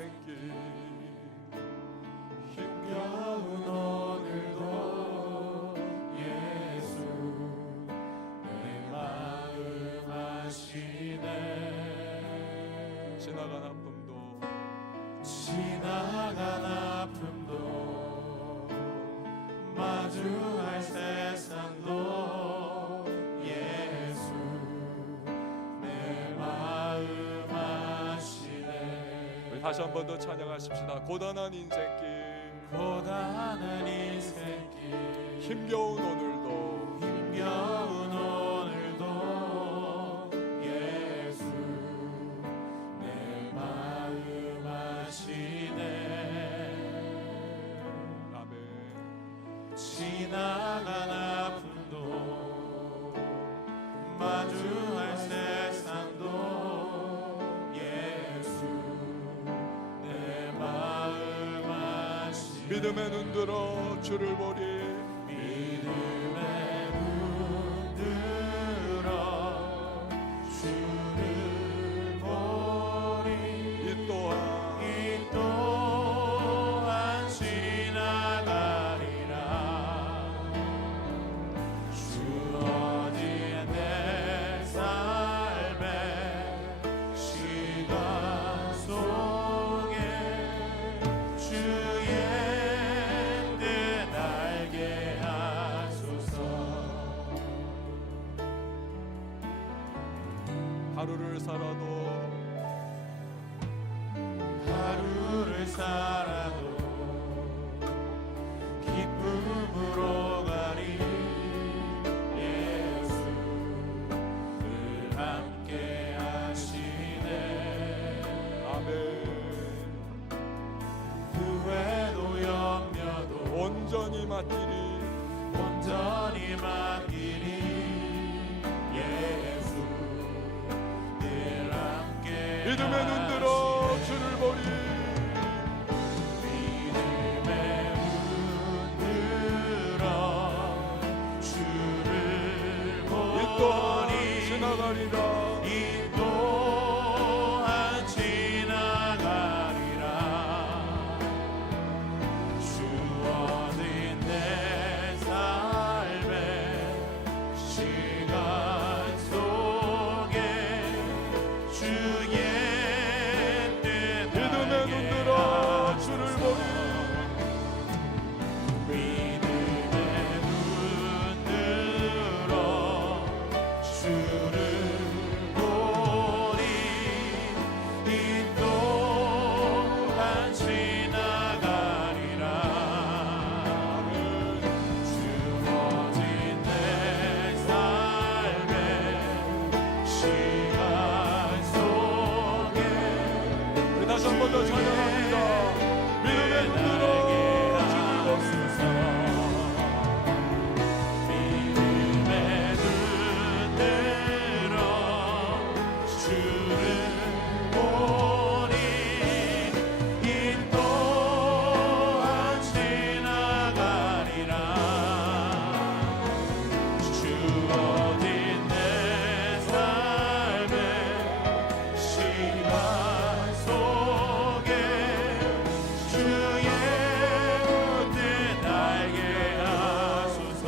인생길 힘겨운 오늘도 예수 내 마음 아시네. 지나간 아픔도 마주할 세상도 예수 내 마음 아시네. 우리 다시 한 번 더 찬양하십시다. 고단한 인생길 힘겨운 오늘도 예수 내 마음 아시네. 아멘. 지나간 아픔도 마주할 세상도 예수 내 마음 아시네. 믿음의 눈 들어 주를 보리. 믿음의 눈 들어 주를 보리. 이 또한 지나가리라. 주어진 내 삶의 시간 속에 주의 뜻 알게 하소서. 하루를 살아도 기쁨으로 가리. 예수 늘 함께 하시네. 아멘. 후회도 염려도 온전히 맡기리. 예수 늘 함께 믿음의 눈 들어 주를 보리. 믿음의 눈 들어 주를 보리. 이 또한 지나가리라. 이 또한 지나가리라. 주어진 내 삶의 시간 속에 주의 뜻 믿음의 눈 들어 주를 보리. 믿음의 눈 들어 주를 보리. 이 또한 지나가리라. 주어진 내 삶의 시간 속에 우리 다시 한 번 더 찬양합니다. 믿음의 눈 들어 주를 보리. 믿음의 눈 들어 주를 보리. 이 또한 지나가리라. 주어진 내 삶의 시간 속에 주의 뜻 알게 하소서.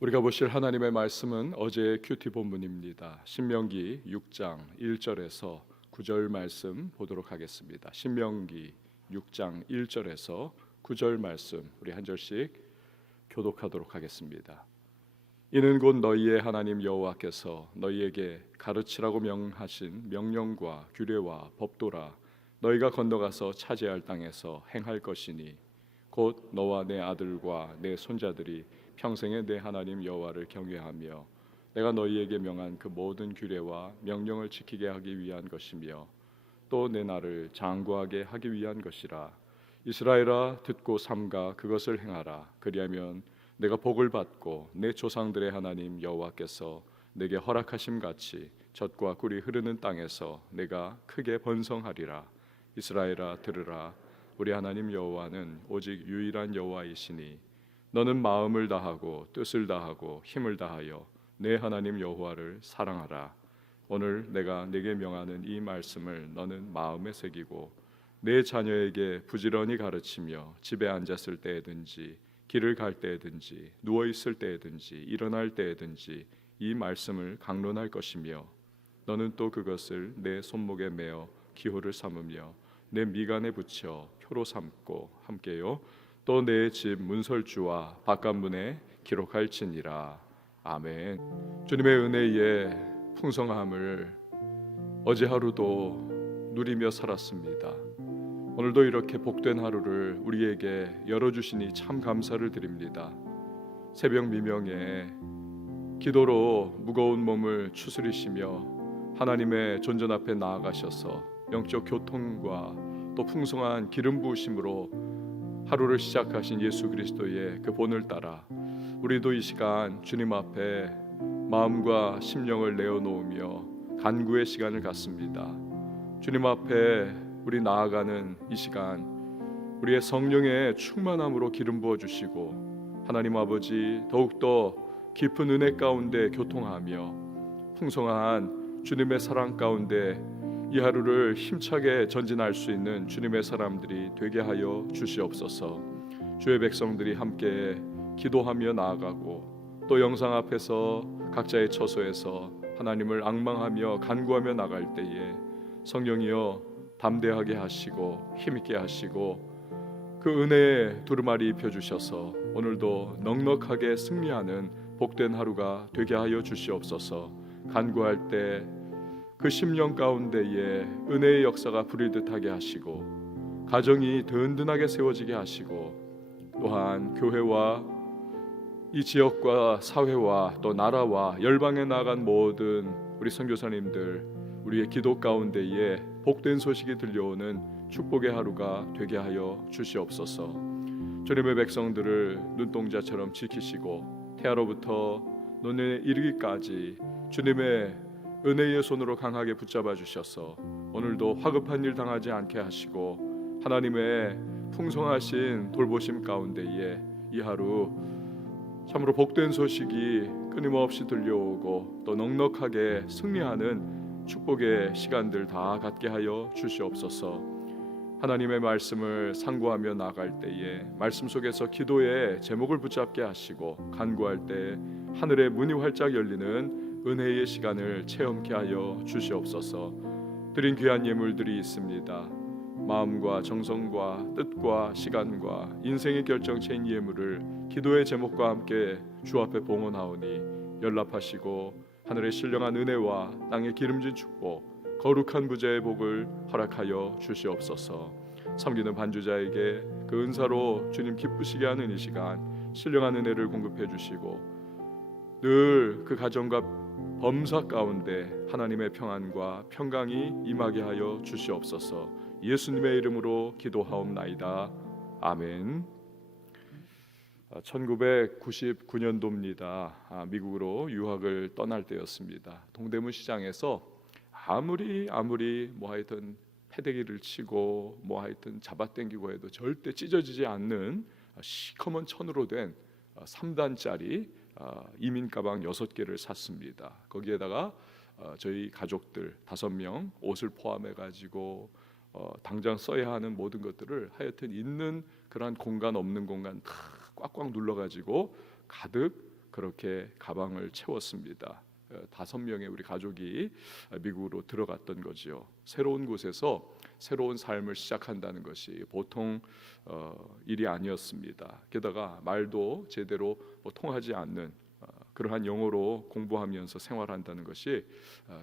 우리가 보실 하나님의 말씀은 어제의 큐티 본문입니다. 신명기 6장 1절에서 9절 말씀 보도록 하겠습니다. 신명기 6장 1절에서 9절 말씀 우리 한 절씩 교독하도록 하겠습니다. 이는 곧 너희의 하나님 여호와께서 너희에게 가르치라고 명하신 명령과 규례와 법도라. 너희가 건너가서 차지할 땅에서 행할 것이니 곧 너와 내 아들과 내 손자들이 평생에 내 하나님 여호와를 경외하며 내가 너희에게 명한 그 모든 규례와 명령을 지키게 하기 위한 것이며 또 내 나를 장구하게 하기 위한 것이라. 이스라엘아 듣고 삼가 그것을 행하라. 그리하면 내가 복을 받고 내 조상들의 하나님 여호와께서 내게 허락하심 같이 젖과 꿀이 흐르는 땅에서 내가 크게 번성하리라. 이스라엘아 들으라. 우리 하나님 여호와는 오직 유일한 여호와이시니 너는 마음을 다하고 뜻을 다하고 힘을 다하여 내 하나님 여호와를 사랑하라. 오늘 내가 내게 명하는 이 말씀을 너는 마음에 새기고 내 자녀에게 부지런히 가르치며 집에 앉았을 때에든지 길을 갈 때에든지 누워 있을 때에든지 일어날 때에든지 이 말씀을 강론할 것이며 너는 또 그것을 내 손목에 메어 기호를 삼으며 내 미간에 붙여 표로 삼고 함께요 또 내 집 문설주와 바깥문에 기록할지니라. 아멘. 주님의 은혜의 풍성함을 어제 하루도 누리며 살았습니다. 오늘도 이렇게 복된 하루를 우리에게 열어주시니 참 감사를 드립니다. 새벽 미명에 기도로 무거운 몸을 추스리시며 하나님의 존전 앞에 나아가셔서 영적 교통과 또 풍성한 기름 부으심으로 하루를 시작하신 예수 그리스도의 그 본을 따라 우리도 이 시간 주님 앞에 마음과 심령을 내어놓으며 간구의 시간을 갖습니다. 주님 앞에 우리 나아가는 이 시간 우리의 성령의 충만함으로 기름 부어주시고 하나님 아버지 더욱더 깊은 은혜 가운데 교통하며 풍성한 주님의 사랑 가운데 이 하루를 힘차게 전진할 수 있는 주님의 사람들이 되게 하여 주시옵소서. 주의 백성들이 함께 기도하며 나아가고 또 영상 앞에서 각자의 처소에서 하나님을 앙망하며 간구하며 나갈 때에 성령이여 담대하게 하시고 힘있게 하시고 그 은혜의 두루마리 입혀주셔서 오늘도 넉넉하게 승리하는 복된 하루가 되게 하여 주시옵소서. 간구할 때 그 심령 가운데에 은혜의 역사가 부리듯 하게 하시고 가정이 든든하게 세워지게 하시고 또한 교회와 이 지역과 사회와 또 나라와 열방에 나간 모든 우리 선교사님들 우리의 기도 가운데에 복된 소식이 들려오는 축복의 하루가 되게 하여 주시옵소서. 주님의 백성들을 눈동자처럼 지키시고 태아로부터 노년에 이르기까지 주님의 은혜의 손으로 강하게 붙잡아 주셔서 오늘도 화급한 일 당하지 않게 하시고 하나님의 풍성하신 돌보심 가운데에 이 하루 참으로 복된 소식이 끊임없이 들려오고 또 넉넉하게 승리하는 축복의 시간들 다 갖게 하여 주시옵소서. 하나님의 말씀을 상고하며 나갈 때에 말씀 속에서 기도의 제목을 붙잡게 하시고 간구할 때 하늘의 문이 활짝 열리는 은혜의 시간을 체험케 하여 주시옵소서. 드린 귀한 예물들이 있습니다. 마음과 정성과 뜻과 시간과 인생의 결정체인 예물을 기도의 제목과 함께 주 앞에 봉헌하오니 연락하시고 하늘의 신령한 은혜와 땅의 기름진 축복 거룩한 부자의 복을 허락하여 주시옵소서. 섬기는 반주자에게 그 은사로 주님 기쁘시게 하는 이 시간 신령한 은혜를 공급해 주시고 늘 그 가정과 범사 가운데 하나님의 평안과 평강이 임하게 하여 주시옵소서. 예수님의 이름으로 기도하옵나이다. 아멘. 1999년도입니다. 미국으로 유학을 떠날 때였습니다. 동대문 시장에서 아무리 뭐 하여튼 패대기를 치고 뭐 하여튼 잡아당기고 해도 절대 찢어지지 않는 시커먼 천으로 된 3단짜리 이민 가방 6개를 샀습니다. 거기에다가 저희 가족들 5명 옷을 포함해 가지고 당장 써야 하는 모든 것들을 하여튼 있는 그러한 공간 없는 공간 다 꽉꽉 눌러 가지고 가득 그렇게 가방을 채웠습니다. 5명의 우리 가족이 미국으로 들어갔던 거지요. 새로운 곳에서 새로운 삶을 시작한다는 것이 보통 일이 아니었습니다. 게다가 말도 제대로 통하지 않는 그러한 영어로 공부하면서 생활한다는 것이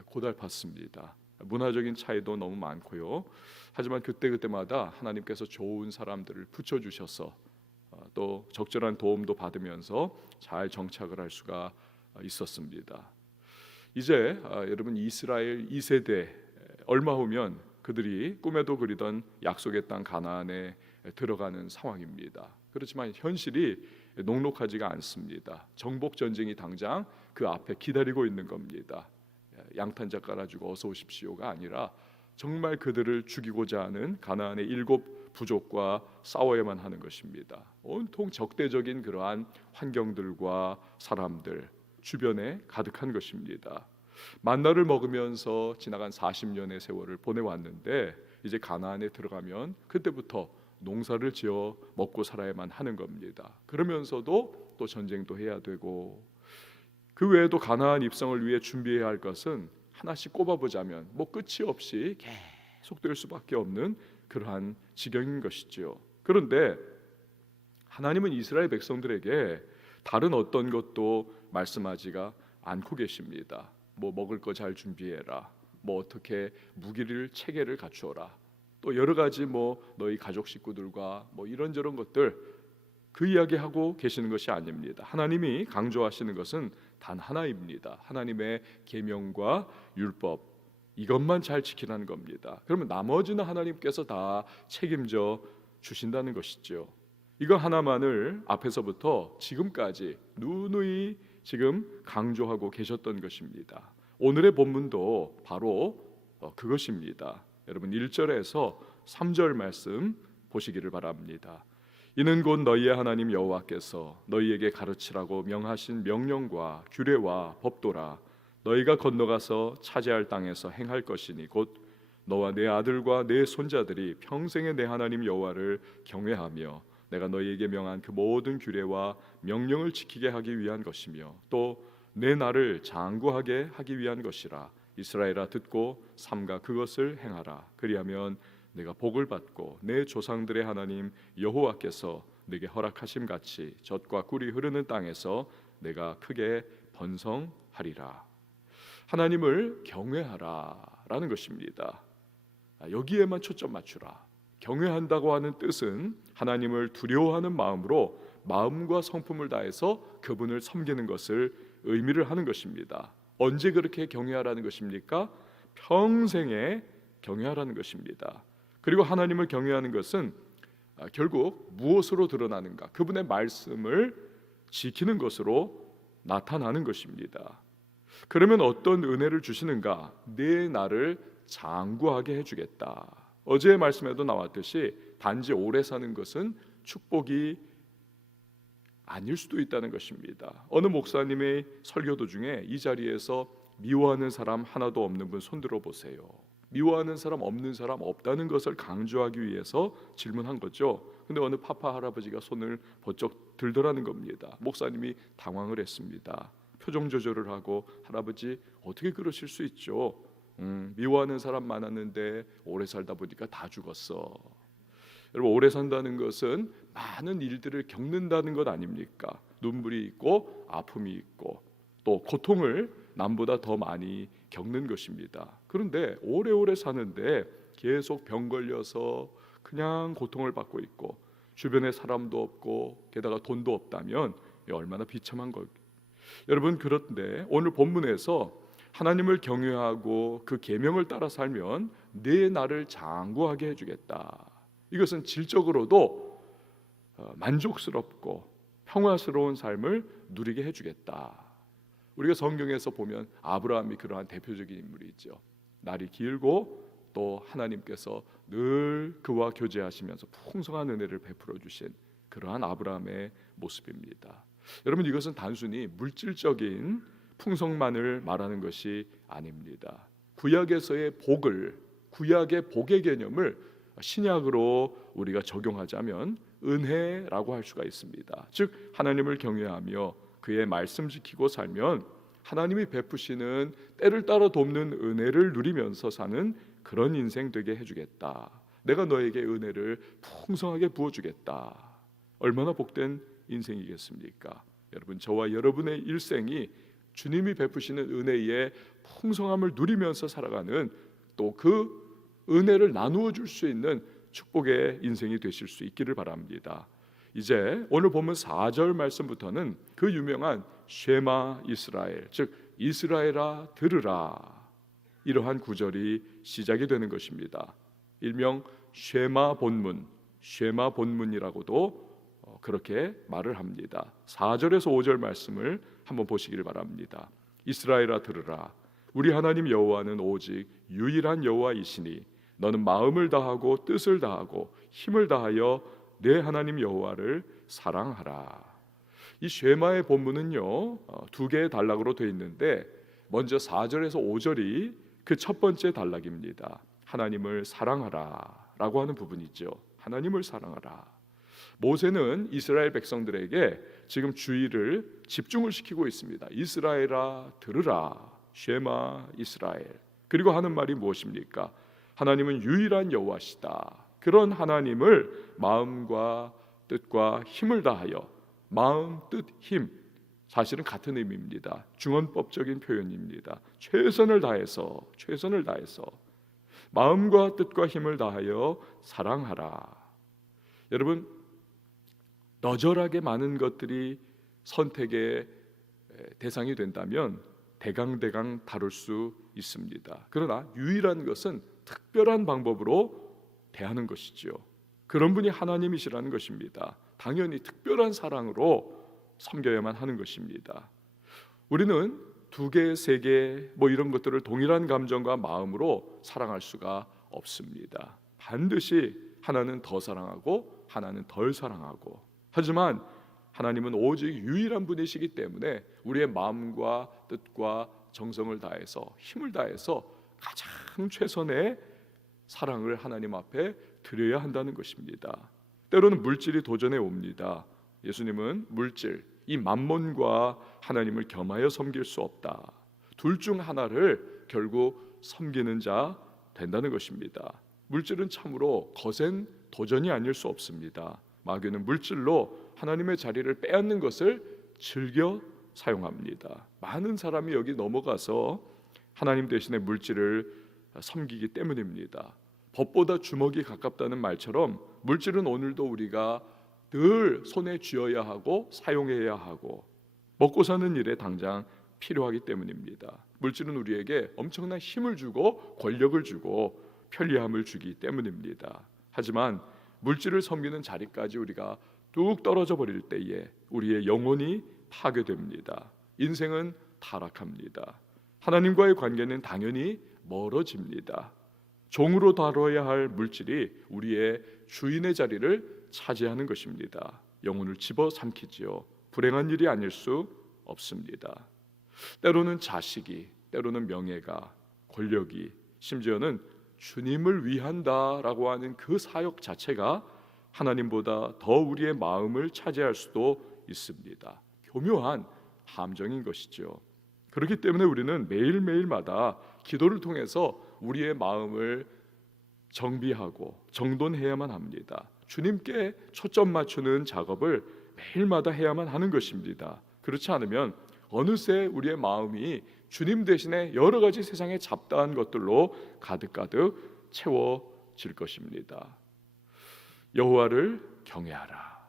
고달팠습니다. 문화적인 차이도 너무 많고요. 하지만 그때마다 하나님께서 좋은 사람들을 붙여주셔서 또 적절한 도움도 받으면서 잘 정착을 할 수가 있었습니다. 이제 여러분 이스라엘 2세대 얼마 후면 그들이 꿈에도 그리던 약속의 땅 가나안에 들어가는 상황입니다. 그렇지만 현실이 녹록하지가 않습니다. 정복 전쟁이 당장 그 앞에 기다리고 있는 겁니다. 양탄자 깔아주고 어서 오십시오가 아니라 정말 그들을 죽이고자 하는 가나안의 7 부족과 싸워야만 하는 것입니다. 온통 적대적인 그러한 환경들과 사람들 주변에 가득한 것입니다. 만나를 먹으면서 지나간 40년의 세월을 보내왔는데 이제 가나안에 들어가면 그때부터 농사를 지어 먹고 살아야만 하는 겁니다. 그러면서도 또 전쟁도 해야 되고, 그 외에도 가나안 입성을 위해 준비해야 할 것은 하나씩 꼽아보자면 뭐 끝이 없이 계속될 수밖에 없는 그러한 지경인 것이지요. 그런데 하나님은 이스라엘 백성들에게 다른 어떤 것도 말씀하지가 않고 계십니다. 뭐 먹을 거 잘 준비해라, 뭐 어떻게 무기를 체계를 갖추어라, 또 여러 가지 뭐 너희 가족 식구들과 뭐 이런저런 것들, 그 이야기하고 계시는 것이 아닙니다. 하나님이 강조하시는 것은 단 하나입니다. 하나님의 계명과 율법, 이것만 잘 지키라는 겁니다. 그러면 나머지는 하나님께서 다 책임져 주신다는 것이죠. 이거 하나만을 앞에서부터 지금까지 누누이 지금 강조하고 계셨던 것입니다. 오늘의 본문도 바로 그것입니다. 여러분 1절에서 3절 말씀 보시기를 바랍니다. 이는 곧 너희의 하나님 여호와께서 너희에게 가르치라고 명하신 명령과 규례와 법도라. 너희가 건너가서 차지할 땅에서 행할 것이니 곧 너와 내 아들과 내 손자들이 평생에 내 하나님 여호와를 경외하며 내가 너희에게 명한 그 모든 규례와 명령을 지키게 하기 위한 것이며 또 내 나를 장구하게 하기 위한 것이라. 이스라엘아 듣고 삼가 그것을 행하라. 그리하면 내가 복을 받고 내 조상들의 하나님 여호와께서 내게 허락하심 같이 젖과 꿀이 흐르는 땅에서 내가 크게 번성하리라. 하나님을 경외하라라는 것입니다. 여기에만 초점 맞추라. 경외한다고 하는 뜻은 하나님을 두려워하는 마음으로 마음과 성품을 다해서 그분을 섬기는 것을 의미를 하는 것입니다. 언제 그렇게 경외하라는 것입니까? 평생에 경외하라는 것입니다. 그리고 하나님을 경외하는 것은 결국 무엇으로 드러나는가? 그분의 말씀을 지키는 것으로 나타나는 것입니다. 그러면 어떤 은혜를 주시는가? 내 나를 장구하게 해주겠다. 어제의 말씀에도 나왔듯이 단지 오래 사는 것은 축복이 아닐 수도 있다는 것입니다. 어느 목사님의 설교 도중에 이 자리에서 미워하는 사람 하나도 없는 분 손들어 보세요. 미워하는 사람 없는 사람 없다는 것을 강조하기 위해서 질문한 거죠. 근데 어느 파파 할아버지가 손을 번쩍 들더라는 겁니다. 목사님이 당황을 했습니다. 표정 조절을 하고 할아버지 어떻게 그러실 수 있죠? 미워하는 사람 많았는데 오래 살다 보니까 다 죽었어. 여러분 오래 산다는 것은 많은 일들을 겪는다는 것 아닙니까? 눈물이 있고 아픔이 있고 또 고통을 남보다 더 많이 겪는 것입니다. 그런데 오래오래 사는데 계속 병 걸려서 그냥 고통을 받고 있고 주변에 사람도 없고 게다가 돈도 없다면 얼마나 비참한 것. 여러분 그런데 오늘 본문에서 하나님을 경외하고 그 계명을 따라 살면 내 나를 장구하게 해주겠다. 이것은 질적으로도 만족스럽고 평화스러운 삶을 누리게 해주겠다. 우리가 성경에서 보면 아브라함이 그러한 대표적인 인물이죠. 날이 길고 또 하나님께서 늘 그와 교제하시면서 풍성한 은혜를 베풀어 주신 그러한 아브라함의 모습입니다. 여러분 이것은 단순히 물질적인 풍성만을 말하는 것이 아닙니다. 구약에서의 복을, 구약의 복의 개념을 신약으로 우리가 적용하자면 은혜라고 할 수가 있습니다. 즉 하나님을 경외하며 그의 말씀 지키고 살면 하나님이 베푸시는 때를 따라 돕는 은혜를 누리면서 사는 그런 인생 되게 해주겠다. 내가 너에게 은혜를 풍성하게 부어주겠다. 얼마나 복된 인생이겠습니까? 여러분 저와 여러분의 일생이 주님이 베푸시는 은혜의 풍성함을 누리면서 살아가는 또 그 은혜를 나누어 줄 수 있는 축복의 인생이 되실 수 있기를 바랍니다. 이제 오늘 보면 4절 말씀부터는 그 유명한 쉐마 이스라엘, 즉 이스라엘아 들으라, 이러한 구절이 시작이 되는 것입니다. 일명 쉐마 본문, 쉐마 본문이라고도 그렇게 말을 합니다. 4절에서 5절 말씀을 한번 보시기를 바랍니다. 이스라엘아 들으라, 우리 하나님 여호와는 오직 유일한 여호와이시니 너는 마음을 다하고 뜻을 다하고 힘을 다하여 내 하나님 여호와를 사랑하라. 이 쉐마의 본문은요 두 개의 단락으로 되어 있는데 먼저 4절에서 5절이 그 첫 번째 단락입니다. 하나님을 사랑하라 라고 하는 부분이죠. 하나님을 사랑하라. 모세는 이스라엘 백성들에게 지금 주의를 집중을 시키고 있습니다. 이스라엘아 들으라, 쉐마 이스라엘. 그리고 하는 말이 무엇입니까? 하나님은 유일한 여호와시다. 그런 하나님을 마음과 뜻과 힘을 다하여, 마음, 뜻, 힘, 사실은 같은 의미입니다. 중언법적인 표현입니다. 최선을 다해서 마음과 뜻과 힘을 다하여 사랑하라. 여러분, 너절하게 많은 것들이 선택의 대상이 된다면 대강대강 다룰 수 있습니다. 그러나 유일한 것은 특별한 방법으로 대하는 것이죠. 그런 분이 하나님이시라는 것입니다. 당연히 특별한 사랑으로 섬겨야만 하는 것입니다. 우리는 2개, 3개 이런 것들을 동일한 감정과 마음으로 사랑할 수가 없습니다. 반드시 하나는 더 사랑하고 하나는 덜 사랑하고, 하지만 하나님은 오직 유일한 분이시기 때문에 우리의 마음과 뜻과 정성을 다해서, 힘을 다해서 가장 최선의 사랑을 하나님 앞에 드려야 한다는 것입니다. 때로는 물질이 도전해 옵니다. 예수님은 물질, 이 만몬과 하나님을 겸하여 섬길 수 없다. 둘 중 하나를 결국 섬기는 자 된다는 것입니다. 물질은 참으로 거센 도전이 아닐 수 없습니다. 마귀는 물질로 하나님의 자리를 빼앗는 것을 즐겨 사용합니다. 많은 사람이 여기 넘어가서 하나님 대신에 물질을 섬기기 때문입니다. 법보다 주먹이 가깝다는 말처럼 물질은 오늘도 우리가 늘 손에 쥐어야 하고 사용해야 하고 먹고 사는 일에 당장 필요하기 때문입니다. 물질은 우리에게 엄청난 힘을 주고 권력을 주고 편리함을 주기 때문입니다. 하지만 물질을 섬기는 자리까지 우리가 뚝 떨어져 버릴 때에 우리의 영혼이 파괴됩니다. 인생은 타락합니다. 하나님과의 관계는 당연히 멀어집니다. 종으로 다뤄야 할 물질이 우리의 주인의 자리를 차지하는 것입니다. 영혼을 집어삼키지요. 불행한 일이 아닐 수 없습니다. 때로는 자식이, 때로는 명예가, 권력이, 심지어는 주님을 위한다라고 하는 그 사역 자체가 하나님보다 더 우리의 마음을 차지할 수도 있습니다. 교묘한 함정인 것이죠. 그렇기 때문에 우리는 매일매일마다 기도를 통해서 우리의 마음을 정비하고 정돈해야만 합니다. 주님께 초점 맞추는 작업을 매일마다 해야만 하는 것입니다. 그렇지 않으면 어느새 우리의 마음이 주님 대신에 여러 가지 세상의 잡다한 것들로 가득가득 채워질 것입니다. 여호와를 경외하라.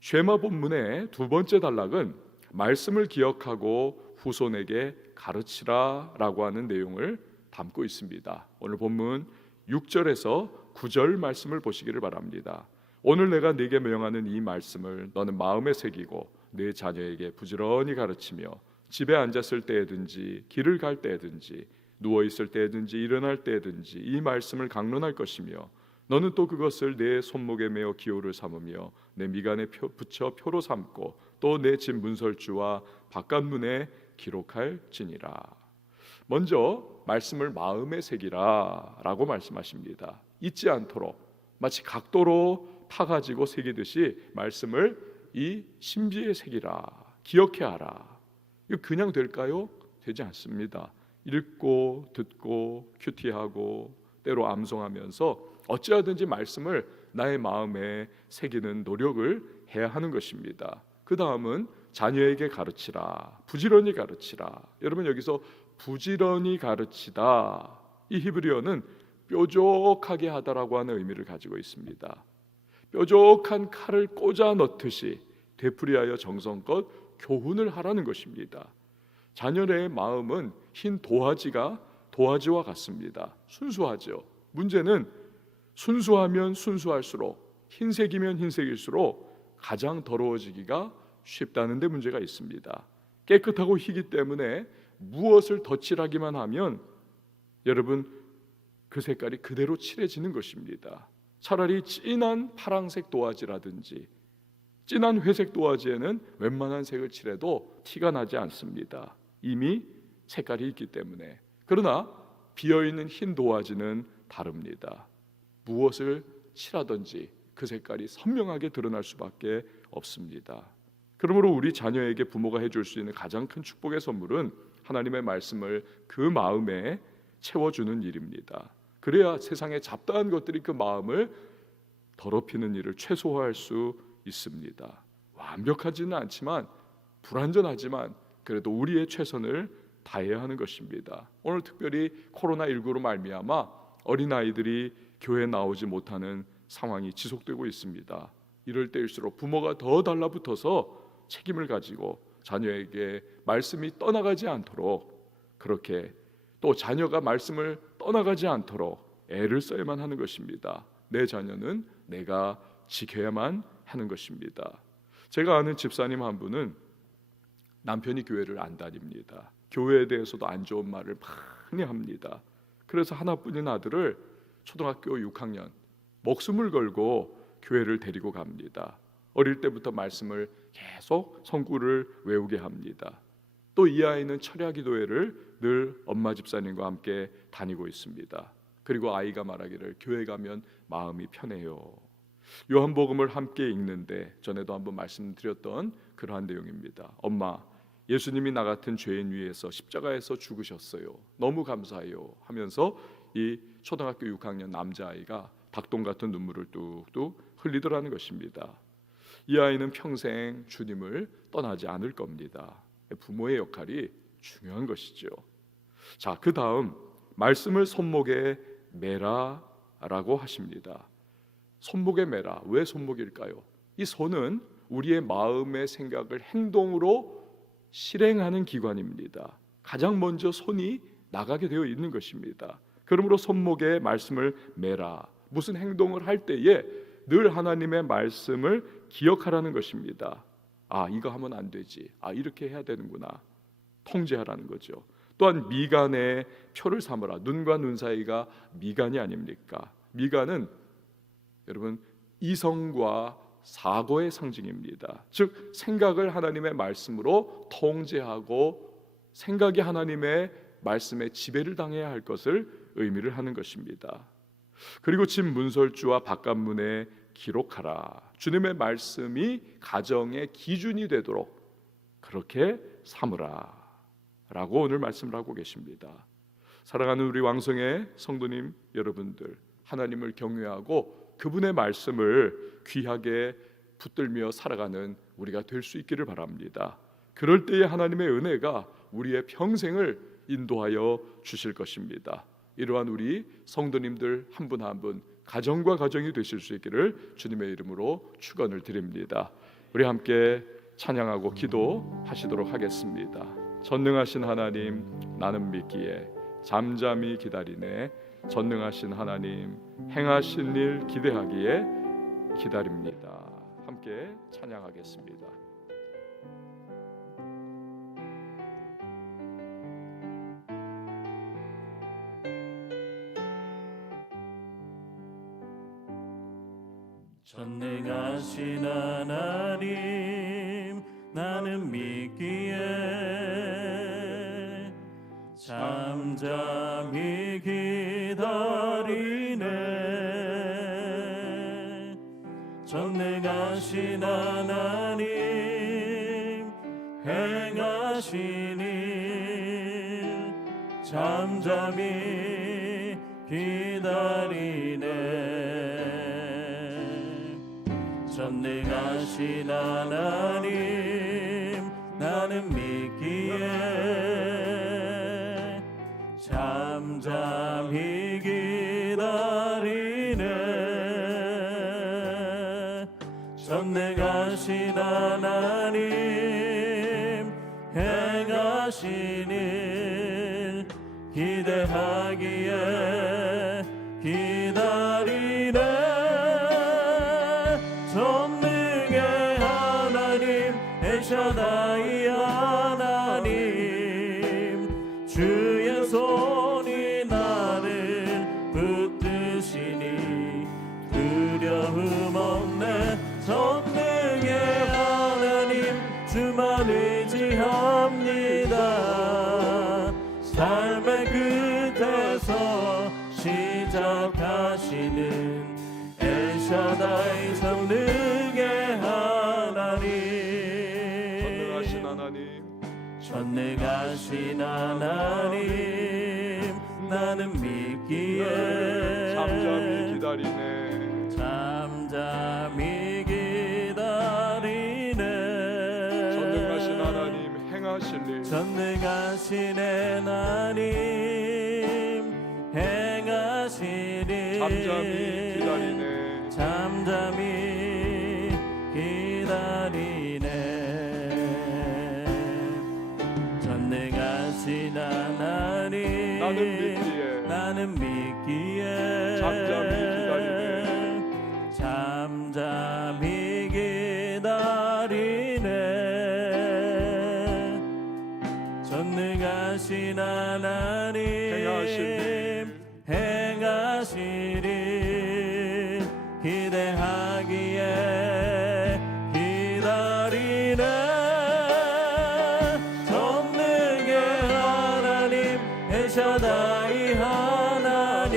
쉐마 본문의 2번째 단락은 말씀을 기억하고 후손에게 가르치라라고 하는 내용을 담고 있습니다. 오늘 본문 6절에서 9절 말씀을 보시기를 바랍니다. 오늘 내가 네게 명하는 이 말씀을 너는 마음에 새기고 네 자녀에게 부지런히 가르치며 집에 앉았을 때에든지 길을 갈 때에든지 누워 있을 때에든지 일어날 때에든지 이 말씀을 강론할 것이며 너는 또 그것을 내 손목에 메어 기호를 삼으며 내 미간에 붙여 표로 삼고 또 내 집 문설주와 바깥문에 기록할지니라. 먼저 말씀을 마음에 새기라 라고 말씀하십니다. 잊지 않도록 마치 각도로 파가지고 새기듯이 말씀을 이 심지에 새기라, 기억해 하라. 이거 그냥 될까요? 되지 않습니다. 읽고 듣고 큐티하고 때로 암송하면서 어찌하든지 말씀을 나의 마음에 새기는 노력을 해야 하는 것입니다. 그 다음은 자녀에게 가르치라, 부지런히 가르치라. 여러분, 여기서 부지런히 가르치다, 이 히브리어는 뾰족하게 하다라고 하는 의미를 가지고 있습니다. 뾰족한 칼을 꽂아 넣듯이 되풀이하여 정성껏 교훈을 하라는 것입니다. 자녀의 마음은 흰 도화지와 같습니다. 순수하죠. 문제는 순수하면 순수할수록, 흰색이면 흰색일수록 가장 더러워지기가 쉽다는 데 문제가 있습니다. 깨끗하고 희기 때문에 무엇을 덧칠하기만 하면 여러분 그 색깔이 그대로 칠해지는 것입니다. 차라리 진한 파란색 도화지라든지 진한 회색 도화지에는 웬만한 색을 칠해도 티가 나지 않습니다. 이미 색깔이 있기 때문에. 그러나 비어있는 흰 도화지는 다릅니다. 무엇을 칠하든지 그 색깔이 선명하게 드러날 수밖에 없습니다. 그러므로 우리 자녀에게 부모가 해줄 수 있는 가장 큰 축복의 선물은 하나님의 말씀을 그 마음에 채워주는 일입니다. 그래야 세상의 잡다한 것들이 그 마음을 더럽히는 일을 최소화할 수 있습니다. 완벽하지는 않지만, 불완전하지만 그래도 우리의 최선을 다해야 하는 것입니다. 오늘 특별히 코로나19로 말미암아 어린아이들이 교회에 나오지 못하는 상황이 지속되고 있습니다. 이럴 때일수록 부모가 더 달라붙어서 책임을 가지고 자녀에게 말씀이 떠나가지 않도록, 그렇게 또 자녀가 말씀을 떠나가지 않도록 애를 써야만 하는 것입니다. 내 자녀는 내가 지켜야만 하는 것입니다. 제가 아는 집사님 한 분은 남편이 교회를 안 다닙니다. 교회에 대해서도 안 좋은 말을 많이 합니다. 그래서 하나뿐인 아들을 초등학교 6학년 목숨을 걸고 교회를 데리고 갑니다. 어릴 때부터 말씀을 계속 성구를 외우게 합니다. 또 이 아이는 철야기도회를 늘 엄마 집사님과 함께 다니고 있습니다. 그리고 아이가 말하기를 교회 가면 마음이 편해요. 요한복음을 함께 읽는데 전에도 한번 말씀드렸던 그러한 내용입니다. 엄마, 예수님이 나 같은 죄인 위해서 십자가에서 죽으셨어요. 너무 감사해요 하면서 이 초등학교 6학년 남자아이가 닭똥 같은 눈물을 뚝뚝 흘리더라는 것입니다. 이 아이는 평생 주님을 떠나지 않을 겁니다. 부모의 역할이 중요한 것이죠. 자, 그 다음 말씀을 손목에 매라라고 하십니다. 손목에 매라. 왜 손목일까요? 이 손은 우리의 마음의 생각을 행동으로 실행하는 기관입니다. 가장 먼저 손이 나가게 되어 있는 것입니다. 그러므로 손목에 말씀을 매라. 무슨 행동을 할 때에 늘 하나님의 말씀을 기억하라는 것입니다. 아, 이거 하면 안 되지. 아, 이렇게 해야 되는구나. 통제하라는 거죠. 또한 미간에 표를 삼으라. 눈과 눈 사이가 미간이 아닙니까? 미간은 여러분 이성과 사고의 상징입니다. 즉 생각을 하나님의 말씀으로 통제하고 생각이 하나님의 말씀에 지배를 당해야 할 것을 의미를 하는 것입니다. 그리고 집 문설주와 바깥문에 기록하라. 주님의 말씀이 가정의 기준이 되도록 그렇게 삼으라 라고 오늘 말씀을 하고 계십니다. 사랑하는 우리 왕성의 성도님 여러분들, 하나님을 경외하고 그분의 말씀을 귀하게 붙들며 살아가는 우리가 될 수 있기를 바랍니다. 그럴 때에 하나님의 은혜가 우리의 평생을 인도하여 주실 것입니다. 이러한 우리 성도님들 한 분 한 분 가정과 가정이 되실 수 있기를 주님의 이름으로 축원을 드립니다. 우리 함께 찬양하고 기도하시도록 하겠습니다. 전능하신 하나님, 나는 믿기에 잠잠히 기다리네. 전능하신 하나님, 행하신 일 기대하기에 기다립니다. 함께 찬양하겠습니다. 전능하신 하나님, 나는 믿기에 잠잠히 기다리네. 전능하신 하나님, 행하신 일 잠잠히 기다리네. 전능하신 하나님, 나는 믿기에 잠잠히 기다리네. 전능하신 하나님, 행하신 일 기대하기에 기다리네. 전능의 하나님, 엘샤다이 하나님, 주의 손이 나를 붙드시니 두려움 없네. 전능의 하나님, 주만 의지합니다. 삶의 끝에서 시작하시는 엘샤다이 전능의 하나님, 전능하신 하나님, 전능하신 하나님, 나는 믿기에 잠잠히 기다리네. 잠잠히 기다리네. 전능하신 하나님 행하실 일, 전능하신 하나님 행하실 일, 잠잠히 기다리네. 잠잠히 기다리네. 전능하신 하나님, 나는 믿기에 잠잠히 기다리네. 잠잠히 기다리네. 전능하신 하나님 행하실 일 기대하기에 기다리네. 전능의 하나님 엘샤다이 하나님,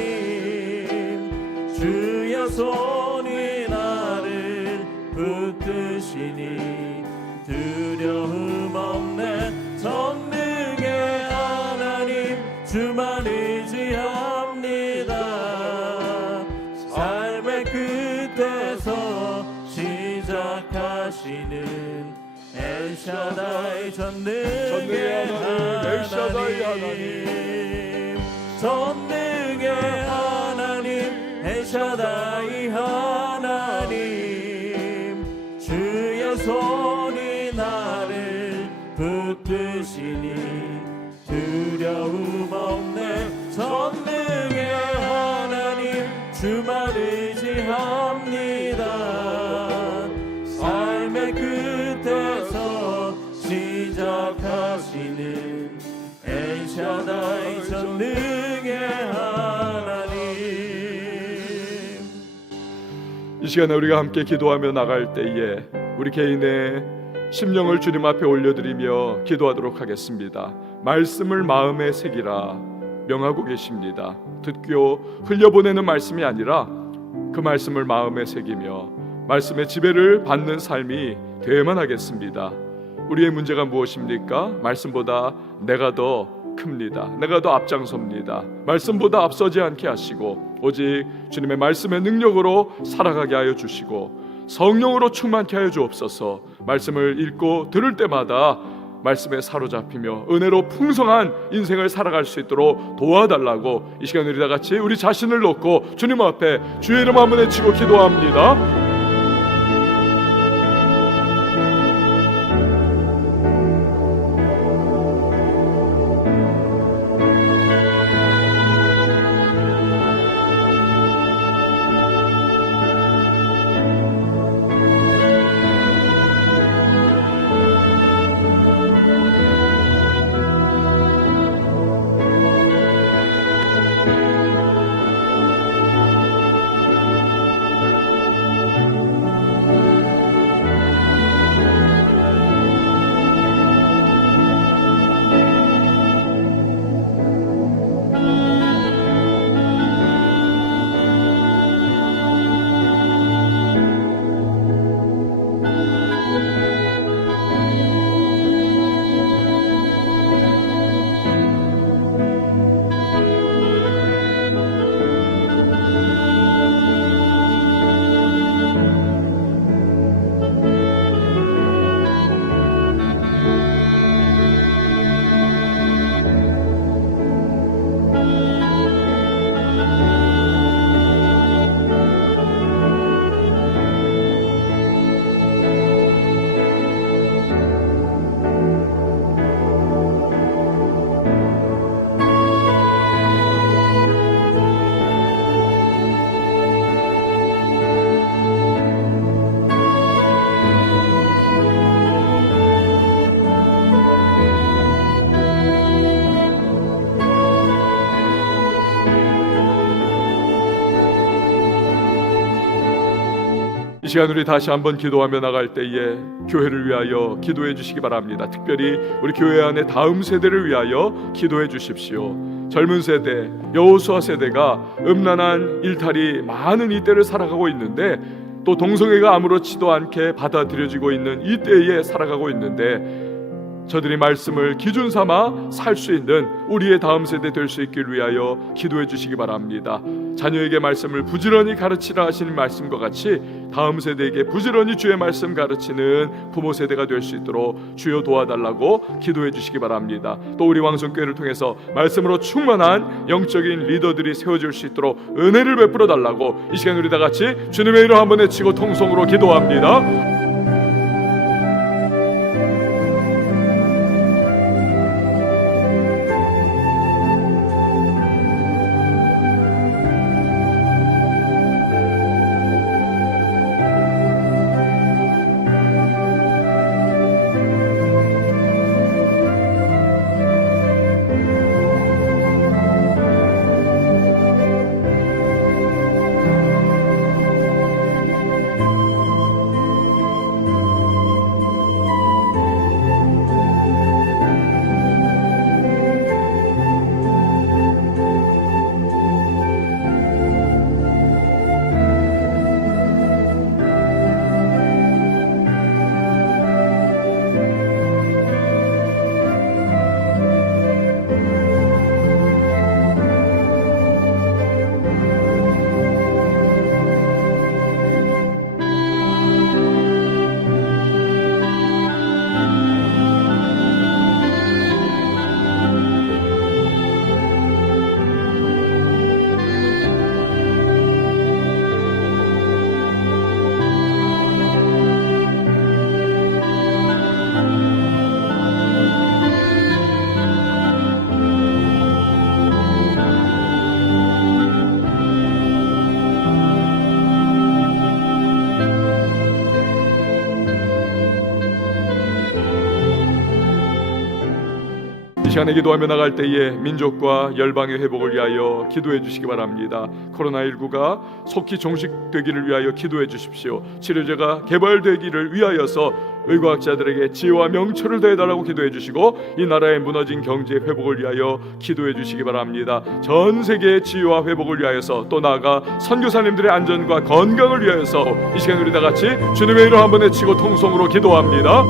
주의 손이 나를 붙드시니 두려움 없네. 전능의 하나님 주만 의지합니다. 삶의 끝에서 시작하시는 엘샤다이 전능의 엘샤다이 하나님, 전능의 하나님 엘샤다이 하나님, 주의 손이 나를 붙드시니 두려움 없네. 전능의 하나님 주만 의지합니다. 삶의 끝에서 시작하시는 엘샤다이 전능의 하나님. 이 시간에 우리가 함께 기도하며 나갈 때에 우리 개인의 심령을 주님 앞에 올려드리며 기도하도록 하겠습니다. 말씀을 마음에 새기라 명하고 계십니다. 듣고 흘려보내는 말씀이 아니라 그 말씀을 마음에 새기며 말씀의 지배를 받는 삶이 되어야만 하겠습니다. 우리의 문제가 무엇입니까? 말씀보다 내가 더 큽니다. 내가 더 앞장섭니다. 말씀보다 앞서지 않게 하시고 오직 주님의 말씀의 능력으로 살아가게 하여 주시고 성령으로 충만케 하여 주옵소서. 말씀을 읽고 들을 때마다 말씀에 사로잡히며 은혜로 풍성한 인생을 살아갈 수 있도록 도와달라고 이 시간 우리 다 같이 우리 자신을 놓고 주님 앞에 주의 이름 한번 외치고 기도합니다. 이 시간 우리 다시 한번 기도하며 나갈 때에 교회를 위하여 기도해 주시기 바랍니다. 특별히 우리 교회 안에 다음 세대를 위하여 기도해 주십시오. 젊은 세대, 여호수아 세대가 음란한 일탈이 많은 이때를 살아가고 있는데, 또 동성애가 아무렇지도 않게 받아들여지고 있는 이때에 살아가고 있는데, 저들이 말씀을 기준 삼아 살 수 있는 우리의 다음 세대 될 수 있길 위하여 기도해 주시기 바랍니다. 자녀에게 말씀을 부지런히 가르치라 하시는 말씀과 같이 다음 세대에게 부지런히 주의 말씀 가르치는 부모 세대가 될 수 있도록 주여 도와달라고 기도해 주시기 바랍니다. 또 우리 왕성교회를 통해서 말씀으로 충만한 영적인 리더들이 세워질 수 있도록 은혜를 베풀어 달라고 이 시간 우리 다 같이 주님의 이름 한번 외치고 통성으로 기도합니다. 이 시간에 기도하며 나갈 때에 민족과 열방의 회복을 위하여 기도해 주시기 바랍니다. 코로나19가 속히 종식되기를 위하여 기도해 주십시오. 치료제가 개발되기를 위하여서 의과학자들에게 지혜와 명철을 더해달라고 기도해 주시고, 이 나라의 무너진 경제 회복을 위하여 기도해 주시기 바랍니다. 전 세계의 지혜와 회복을 위하여서, 또 나아가 선교사님들의 안전과 건강을 위하여서 이 시간 우리 다 같이 주님의 이름 한번 외치고 통성으로 기도합니다.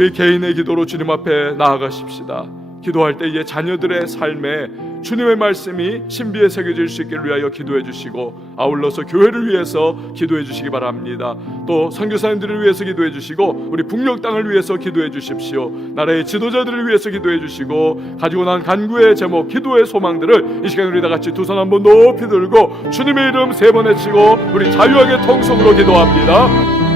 우리 개인의 기도로 주님 앞에 나아가십시다. 기도할 때에 자녀들의 삶에 주님의 말씀이 신비에 새겨질 수 있기를 위하여 기도해 주시고, 아울러서 교회를 위해서 기도해 주시기 바랍니다. 또 선교사님들을 위해서 기도해 주시고, 우리 북녘 땅을 위해서 기도해 주십시오. 나라의 지도자들을 위해서 기도해 주시고, 가지고 난 간구의 제목, 기도의 소망들을 이 시간 우리 다 같이 두 손 한번 높이 들고 주님의 이름 세 번 외치고 우리 자유하게 통성으로 기도합니다.